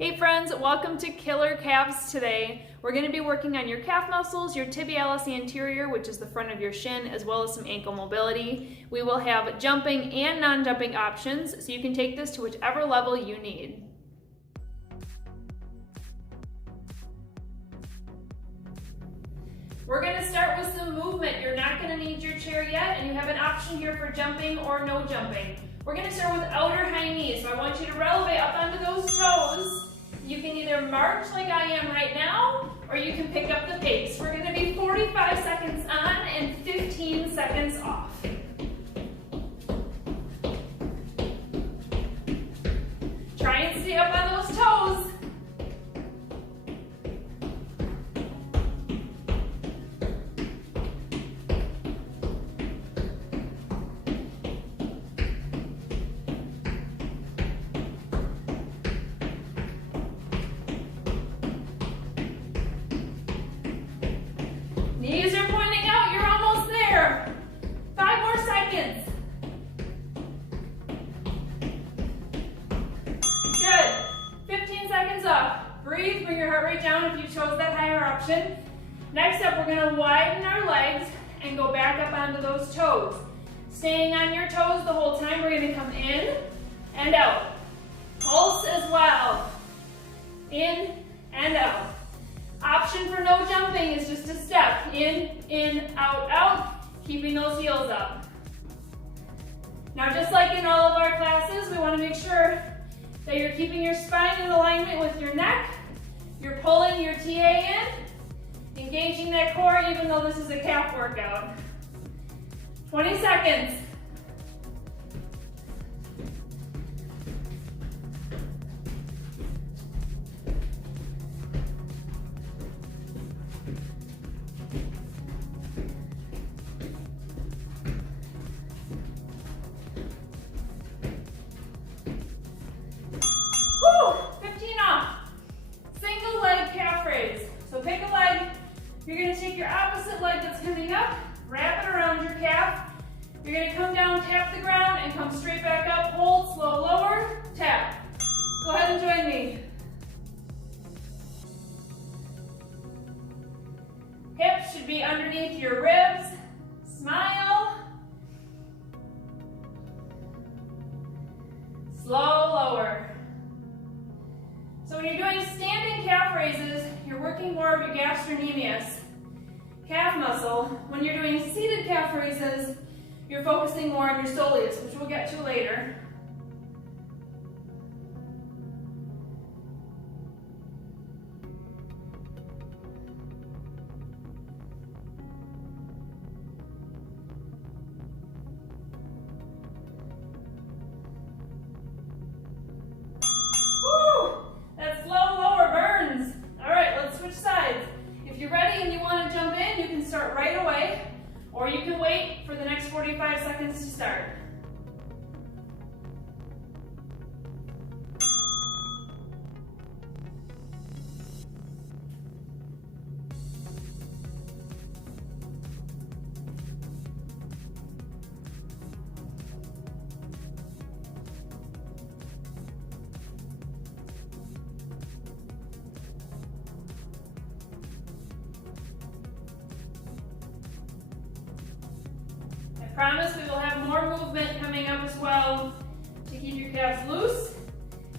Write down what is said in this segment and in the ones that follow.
Hey friends, welcome to Killer Calves today. We're going to be working on your calf muscles, your tibialis anterior, which is the front of your shin, as well as some ankle mobility. We will have jumping and non-jumping options, so you can take this to whichever level you need. We're going to start with some movement. You're not going to need your chair yet, and you have an option here for jumping or no jumping. We're going to start with outer high knees, so I want you to relevate up onto those toes. You can either march like I am right now, or you can pick up the pace. We're going to be 45 seconds on and 15 seconds off. Try and stay up on those toes. Knees are pointing out, you're almost there. 5 more seconds. Good. 15 seconds off. Breathe, bring your heart rate down if you chose that higher option. Next up, we're gonna widen our legs and go back up onto those toes. Staying on your toes the whole time, we're gonna come in and out. Pulse as well. In and out. Option for no jumping is just a step. In, out, out, keeping those heels up. Now, just like in all of our classes, we want to make sure that you're keeping your spine in alignment with your neck. You're pulling your TA in, engaging that core even though this is a calf workout. 20 seconds. Woo! 15 off. Single leg calf raise. So pick a leg. You're going to take your opposite leg that's coming up, wrap it around your calf. You're going to come down, tap the ground, and come straight back up. Hold, slow, lower, tap. Go ahead and join me. Hips should be underneath your ribs. Smile. Slow, lower. So when you're doing standing calf raises, you're working more of your gastrocnemius, calf muscle. When you're doing seated calf raises, you're focusing more on your soleus, which we'll get to later. Start right away, or you can wait for the next 45 seconds to start. Promise we will have more movement coming up as well to keep your calves loose.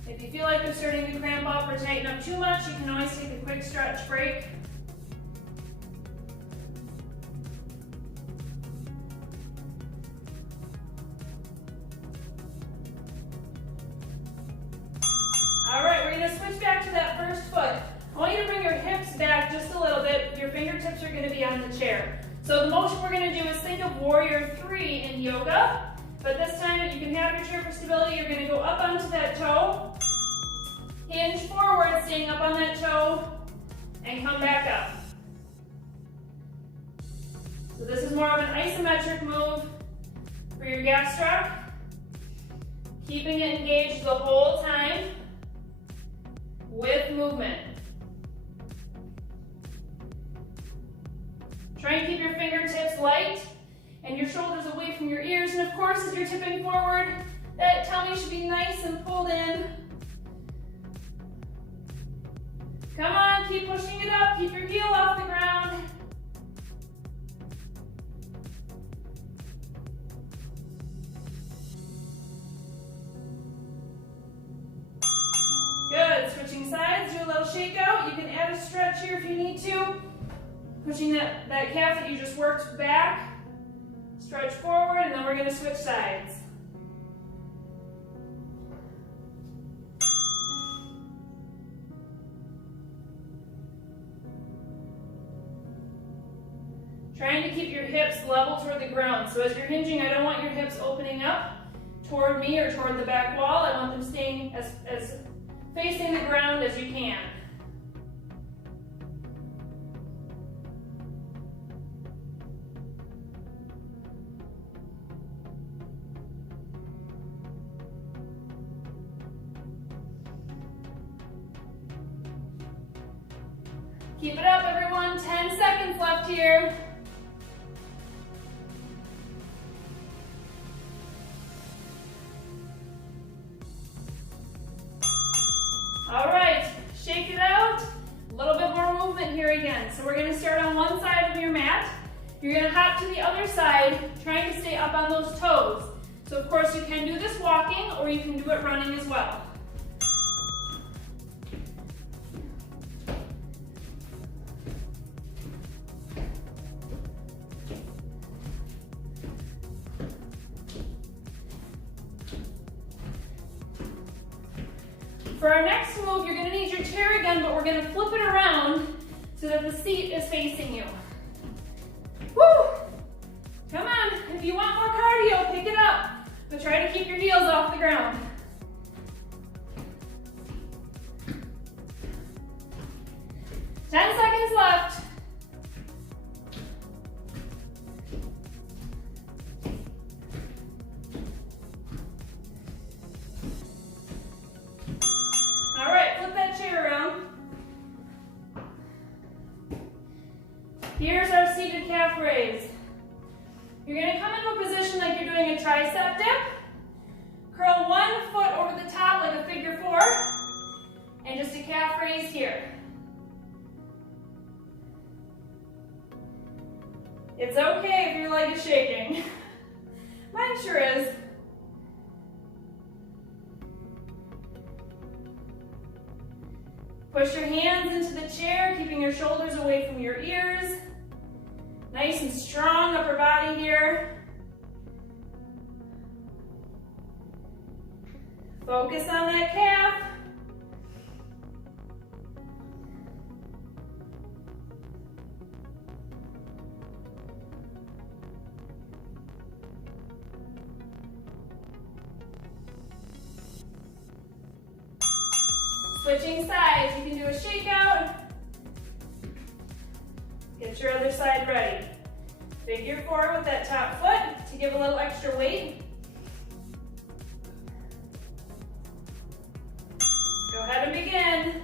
If you feel like you're starting to cramp up or tighten up too much, you can always take a quick stretch break. All right, we're going to switch back to that first foot. I want you to bring your hips back just a little bit. Your fingertips are going to be on the chair. So the motion we're going to do is think of warrior 3 in yoga, but this time you can have your chair for stability. You're going to go up onto that toe, hinge forward, staying up on that toe, and come back up. So this is more of an isometric move for your gastroc, keeping it engaged the whole time with movement. Try and keep your fingertips light and your shoulders away from your ears. And of course, as you're tipping forward, that tummy should be nice and pulled in. Come on, keep pushing it up. Keep your heel off the ground. Good, switching sides, do a little shake out. You can add a stretch here if you need to. Pushing that calf that you just worked back. Stretch forward, and then we're gonna switch sides. Trying to keep your hips level toward the ground. So as you're hinging, I don't want your hips opening up toward me or toward the back wall. I want them staying as facing the ground as you can. Keep it up, everyone. 10 seconds left here. All right, shake it out. A little bit more movement here again. So we're gonna start on one side of your mat. You're gonna hop to the other side, trying to stay up on those toes. So of course you can do this walking or you can do it running as well. For our next move, you're gonna need your chair again, but we're gonna flip it around so that the seat is facing you. Woo! Come on, if you want more cardio, pick it up, but try to keep your heels off the ground. Ten seconds left. All right, flip that chair around. Here's our seated calf raise. You're gonna come into a position like you're doing a tricep dip. Curl one foot over the top like a figure four, and just a calf raise here. It's okay if your leg is shaking. Mine sure is. Push your hands into the chair, keeping your shoulders away from your ears. Nice and strong upper body here. Focus on that calf. Switching sides, you can do a shakeout. Get your other side ready. Figure four with that top foot to give a little extra weight. Go ahead and begin.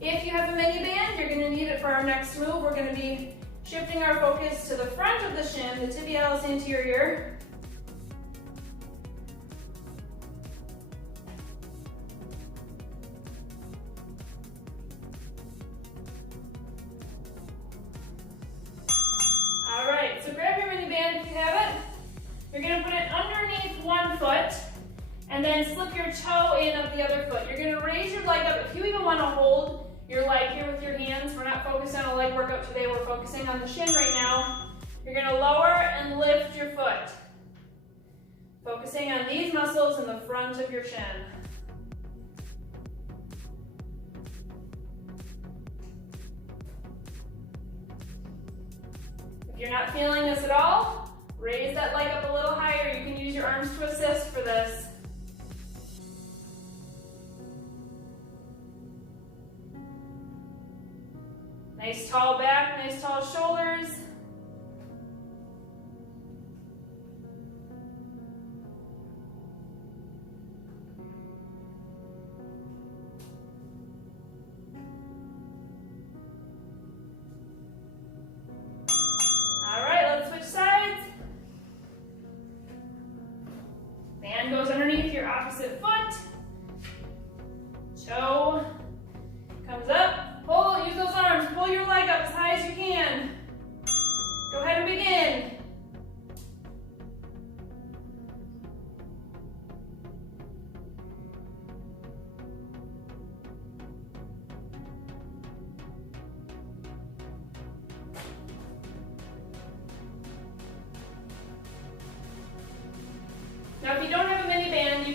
If you have a mini band, you're going to need it for our next move. We're going to be shifting our focus to the front of the shin, the tibialis anterior. All right, so grab your mini band if you have it. You're going to put it underneath one foot and then slip your toe in of the other foot. You're going to raise your leg up. If you even want to hold your leg here with your hands, we're not focused on a leg workout today, we're focusing on the shin right now. You're gonna lower and lift your foot. Focusing on these muscles in the front of your shin. If you're not feeling this at all, raise that leg up a little higher. You can use your arms to assist for this. Nice tall back, nice tall shoulders.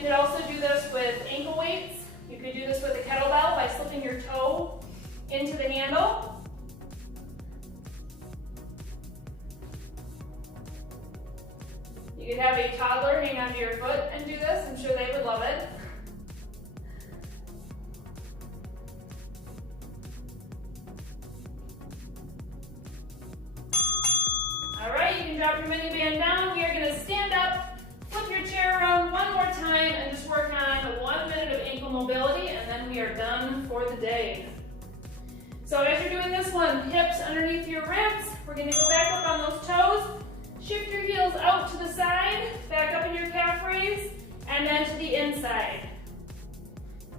could also do this with ankle weights. You could do this with a kettlebell by slipping your toe into the handle. You could have a toddler hang onto your foot and do this. I'm sure they would love it. All right, you can drop your mini band down. We are going to stand up, flip your chair around one more time, and just work on 1 minute of ankle mobility, and then we are done for the day. So as you're doing this one, hips underneath your ribs. We're going to go back up on those toes. Shift your heels out to the side, back up in your calf raise, and then to the inside.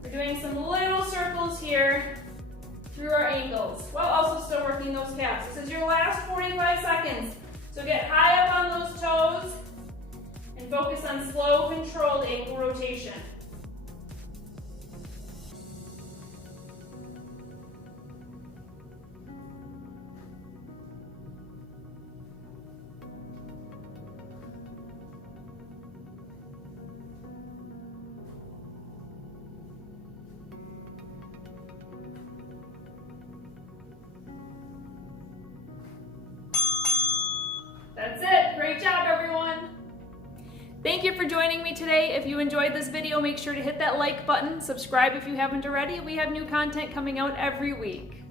We're doing some little circles here through our ankles, while also still working those calves. This is your last 45 seconds. So get high up on those toes and focus on slow, controlled ankle rotation. That's it. Great job, everyone. Thank you for joining me today. If you enjoyed this video, make sure to hit that like button. Subscribe if you haven't already. We have new content coming out every week.